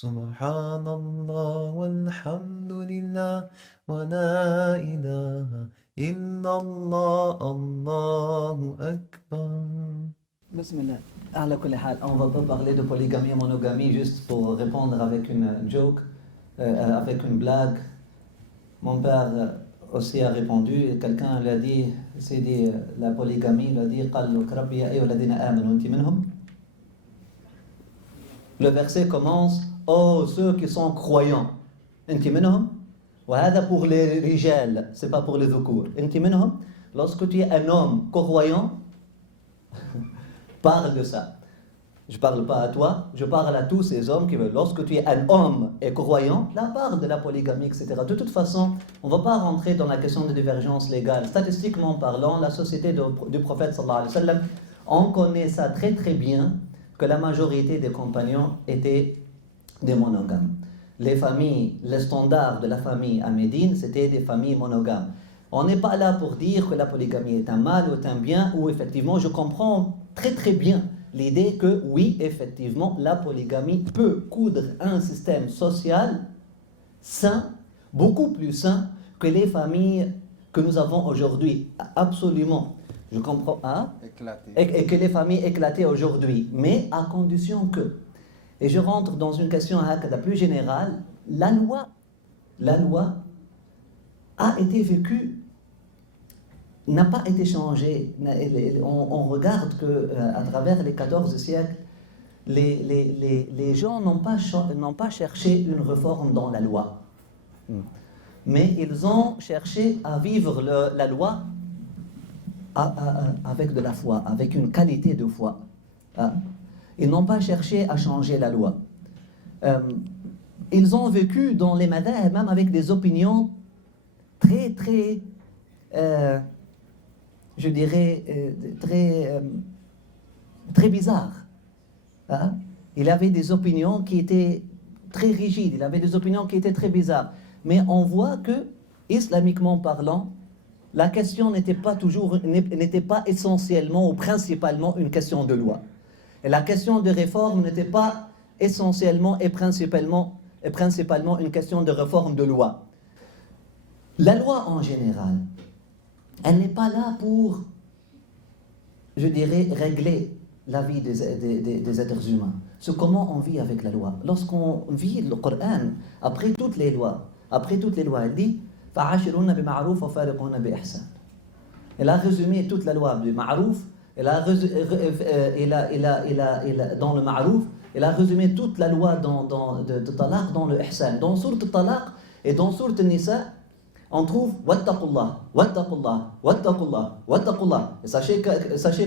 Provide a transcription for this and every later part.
Subhanallah walhamdulillah wa la ilaha illallah, Allahu Akbar. Bismillah. على كل حال, on va pas parler de polygamie et monogamie juste pour répondre avec une joke, avec une blague. Mon père aussi a répondu, et quelqu'un lui a dit, c'est dit la polygamie, il a dit قال لك ربي يا أيها الذين آمنوا أنت منهم. Le verset commence, oh ceux qui sont croyants, أنت منهم. وهذا pour les رجال, c'est pas pour les ذكور. أنت منهم. Lorsque tu es un homme croyant, parle de ça. Je ne parle pas à toi, je parle à tous ces hommes qui veulent. Lorsque tu es un homme et croyant, là parle de la polygamie, etc. De toute façon, on ne va pas rentrer dans la question de divergence légale. Statistiquement parlant, la société du prophète sallallahu alayhi wa sallam, on connaît ça très très bien, que la majorité des compagnons étaient des monogames. Les familles, les standards de la famille à Médine, c'était des familles monogames. On n'est pas là pour dire que la polygamie est un mal ou est un bien, ou effectivement, je comprends très très bien l'idée que oui, effectivement, la polygamie peut coudre un système social sain, beaucoup plus sain que les familles que nous avons aujourd'hui. Absolument. Je comprends. Hein? Et que les familles éclatées aujourd'hui. Mais à condition que. Et je rentre dans une question la plus générale. La loi a été vécue, n'a pas été changée. On regarde qu'à travers les 14 siècles, les gens n'ont pas cherché une réforme dans la loi. Mais ils ont cherché à vivre la loi avec de la foi, avec une qualité de foi. Ils n'ont pas cherché à changer la loi. Ils ont vécu dans les madhahib, même avec des opinions très, très, je dirais, très bizarres. Il avait des opinions qui étaient très rigides, il avait des opinions qui étaient très bizarres. Mais on voit que, islamiquement parlant, la question n'était pas essentiellement ou principalement une question de loi. Et la question de réforme n'était pas essentiellement et principalement une question de réforme de loi. La loi en général, elle n'est pas là pour, je dirais, régler la vie des êtres humains. C'est comment on vit avec la loi. Lorsqu'on vit le Coran, après toutes les lois, elle dit فَعَاشِرُونَ بِمَعْرُوفٍ وَفَارِقُونَ بِإِحْسَانٍ. Elle a résumé toute la loi du ma'rouf, dans le ma'rouf, elle a résumé toute la loi de talaq dans le ihsan. Dans sourate talaq et dans sourate nisa, on trouve wattaqullah, wattaqullah, wattaqullah, wattaqullah. Et sachez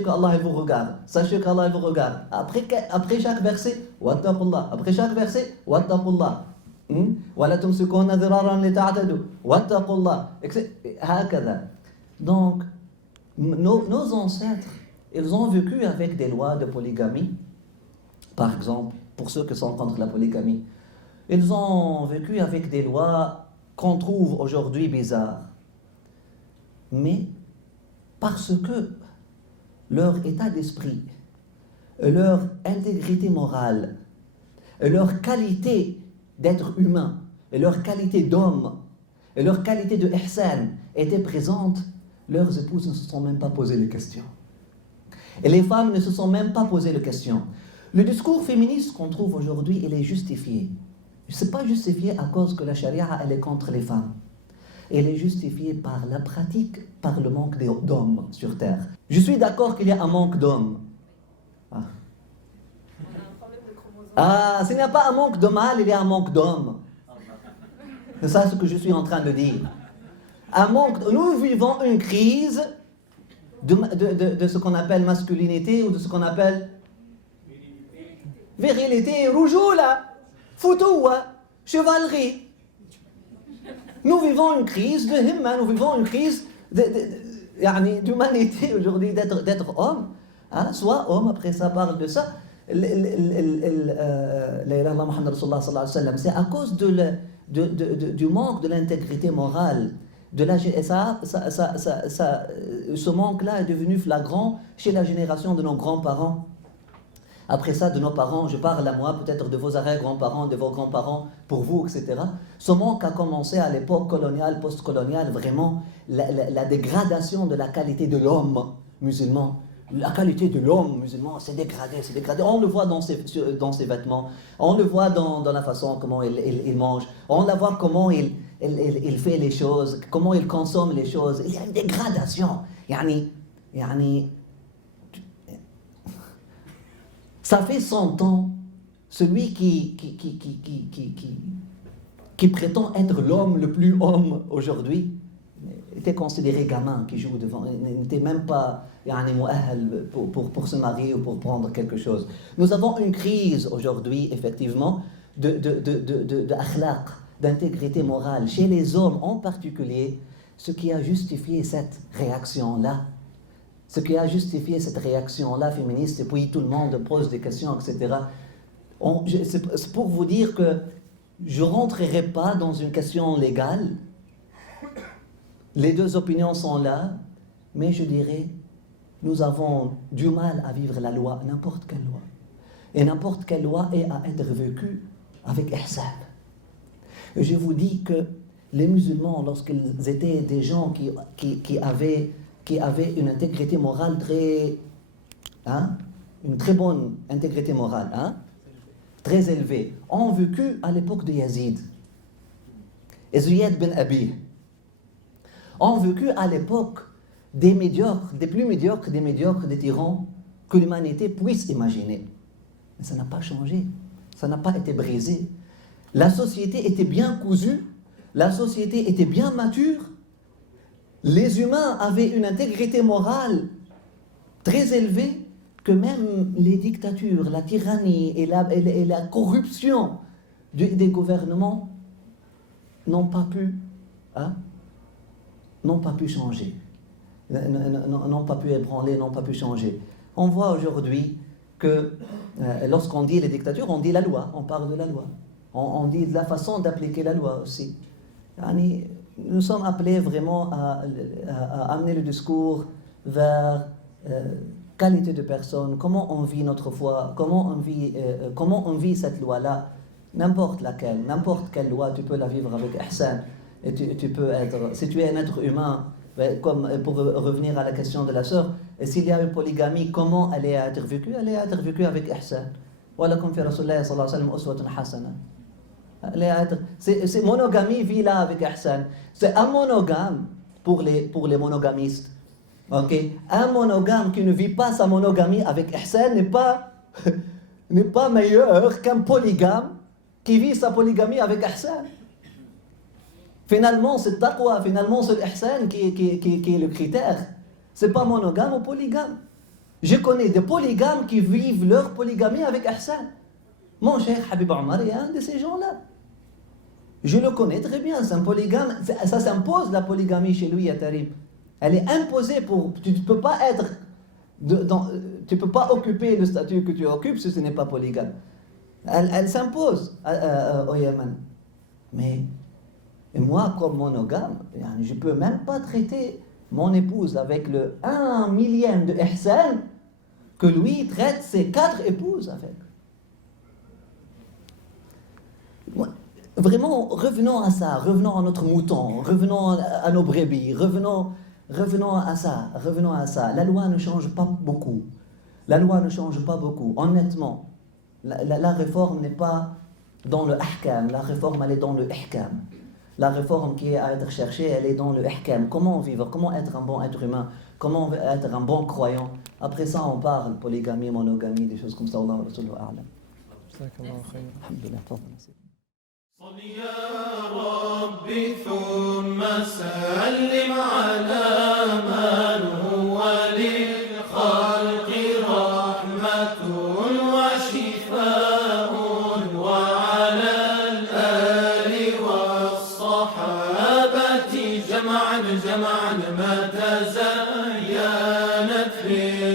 qu'Allah vous regarde. Sachez qu'Allah vous regarde. Après chaque verset, wattaqullah. Après chaque verset, wattaqullah. ولا تمسكون ذرارا لتعتدوا واتقوا الله. هكذا. Donc, nos ancêtres, ils ont vécu avec des lois de polygamie. Par exemple, pour ceux qui sont contre la polygamie, ils ont vécu avec des lois qu'on trouve aujourd'hui bizarres. Mais parce que leur état d'esprit, leur intégrité morale, leur qualité d'être humain, et leur qualité d'homme, et leur qualité de ihsan étaient présentes, leurs épouses ne se sont même pas posé les questions. Et les femmes ne se sont même pas posé les questions. Le discours féministe qu'on trouve aujourd'hui, il est justifié. Ce n'est pas justifié à cause que la charia, elle est contre les femmes. Elle est justifiée par la pratique, par le manque d'hommes sur terre. Je suis d'accord qu'il y a un manque d'hommes. S'il n'y a pas un manque de mâles, il y a un manque d'hommes. C'est ça ce que je suis en train de dire. Nous vivons une crise de ce qu'on appelle masculinité ou de ce qu'on appelle virilité, roujoula, foutoua, chevalerie. Nous vivons une crise de himma, nous vivons une crise d'humanité aujourd'hui, d'être homme. Soit homme, après ça parle de ça. C'est à cause du manque de l'intégrité morale. Ce manque-là est devenu flagrant chez la génération de nos grands-parents. Après ça, de nos parents, je parle à moi, peut-être de vos arrière-grands-parents, de vos grands-parents, pour vous, etc. Ce manque a commencé à l'époque coloniale, post-coloniale, vraiment, la dégradation de la qualité de l'homme musulman. La qualité de l'homme musulman s'est dégradée, s'est dégradée. On le voit dans ses vêtements, on le voit dans la façon comment il mange, on le voit comment il fait les choses, comment il consomme les choses. Il y a une dégradation. Yani, ça fait 100 ans, celui qui prétend être l'homme le plus homme aujourd'hui, était considéré gamin qui joue devant, il n'était même pas pour se marier ou pour prendre quelque chose. Nous avons une crise aujourd'hui, effectivement, de akhlaq, d'intégrité morale, chez les hommes en particulier, ce qui a justifié cette réaction-là. Ce qui a justifié cette réaction-là féministe, et puis tout le monde pose des questions, etc. C'est pour vous dire que je ne rentrerai pas dans une question légale. Les deux opinions sont là, mais je dirais, nous avons du mal à vivre la loi, n'importe quelle loi. Et n'importe quelle loi est à être vécue avec ihsan. Et je vous dis que les musulmans, lorsqu'ils étaient des gens qui avaient une intégrité morale une très bonne intégrité morale, très élevée, ont vécu à l'époque de Yazid. Et Ziyad bin Abi ont vécu à l'époque des médiocres, des plus médiocres, des tyrans que l'humanité puisse imaginer. Mais ça n'a pas changé, ça n'a pas été brisé. La société était bien cousue, la société était bien mature. Les humains avaient une intégrité morale très élevée, que même les dictatures, la tyrannie et la corruption des gouvernements n'ont pas pu changer, n'ont pas pu ébranler, n'ont pas pu changer. On voit aujourd'hui que lorsqu'on dit les dictatures, on dit la loi, on parle de la loi. On dit de la façon d'appliquer la loi aussi. Nous sommes appelés vraiment à amener le discours vers qualité de personne, comment on vit notre foi, comment on vit cette loi-là, n'importe laquelle, n'importe quelle loi, tu peux la vivre avec ihsan. Et tu peux être, si tu es un être humain, comme pour revenir à la question de la sœur, et s'il y a une polygamie, comment elle est à être vécue? Elle est à être vécue avec ihsan. Walakum fi Rasulullah sallallahu alayhi wa sallam uswatun hasana. C'est monogamie, vit là avec ihsan. C'est un monogame pour les monogamistes. Okay? Un monogame qui ne vit pas sa monogamie avec ihsan n'est pas meilleur qu'un polygame qui vit sa polygamie avec ihsan. Finalement, c'est taqwa, finalement, c'est l'ihsan qui est le critère. C'est pas monogame ou polygame. Je connais des polygames qui vivent leur polygamie avec ihsan. Mon cheikh Habib Omar est un de ces gens-là. Je le connais très bien, c'est un polygame, ça s'impose la polygamie chez lui à Tarib. Elle est imposée tu ne peux pas tu peux pas occuper le statut que tu occupes si ce n'est pas polygame. Elle s'impose au Yémen. Mais moi, comme monogame, je ne peux même pas traiter mon épouse avec le 1 millième de ihsan que lui traite ses 4 épouses avec. Vraiment, revenons à ça, revenons à notre mouton, revenons à nos brebis, revenons à ça. La loi ne change pas beaucoup. Honnêtement. La réforme n'est pas dans le ahkam, la réforme elle est dans le ihkam. La réforme qui est à être cherchée, elle est dans le ihkam. Comment vivre, comment être un bon être humain, comment être un bon croyant. Après ça, on parle polygamie, monogamie, des choses comme ça. Allah Rasuluhu a'lam. Alhamdulillah. صل يا ربي ثم سلم على من هو للخلق رحمة وشفاء وعلى الآل والصحابة جمعا ما تزينت فيه